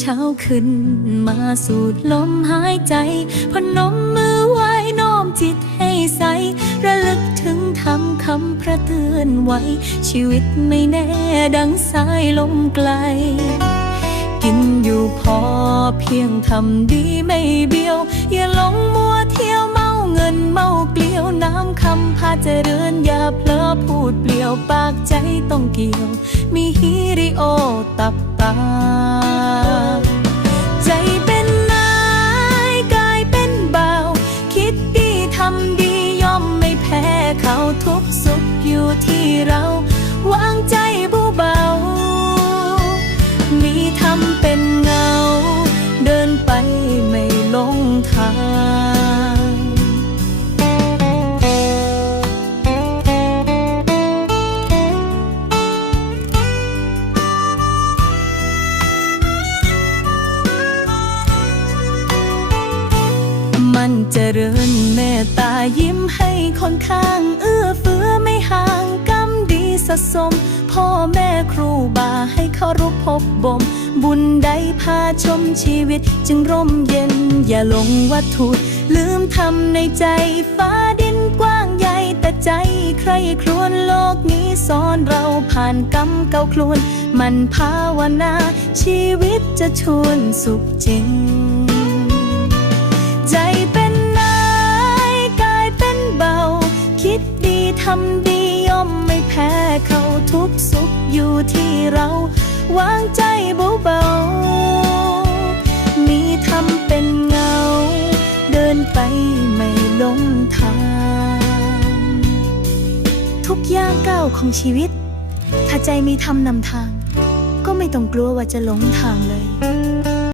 เช้าขึ้น มาสูดลมหายใจ พนมมือไหว้น้อมจิตให้ใส ระลึกถึงทำคำพระเตือนไว้ ชีวิตไม่แน่ดังสายลมไกล กินอยู่พอเพียงทำดีไม่เบี้ยว อย่าหลงมัวเที่ยวเมาเงินเมาเกลียวน้ำคำพาเจริญอย่าเพลอพูดเปลี่ยวปากใจต้องเกี่ยว มีฮิริโอตับ เขาทุกสุขอยู่ที่เรา มันเจริญเมตตายิ้มให้คนข้าง เอื้อเฟื้อไม่ห่างกรรมดีสะสม พ่อแม่ครูบาให้เคารพพบบ่มบุญใดพาชมชีวิตจึงร่มเย็น อย่าลงวัตถุลืมทำในใจฟ้าดินกว้างใหญ่แต่ใจใครครวนโลกนี้สอนเราผ่านกรรมเก่าครวนมันภาวนา ชีวิตจะชวนสุขจริงำดีย่อมไม่แพ้เขาทุกสุขอยู่ที่เรา วางใจเบาๆมีทำเป็นเงา เดินไปไม่หลงทาง ทุกย่างก้าวของชีวิต ถ้าใจมีทำนำทาง ก็ไม่ต้องกลัวว่าจะหลงทางเลย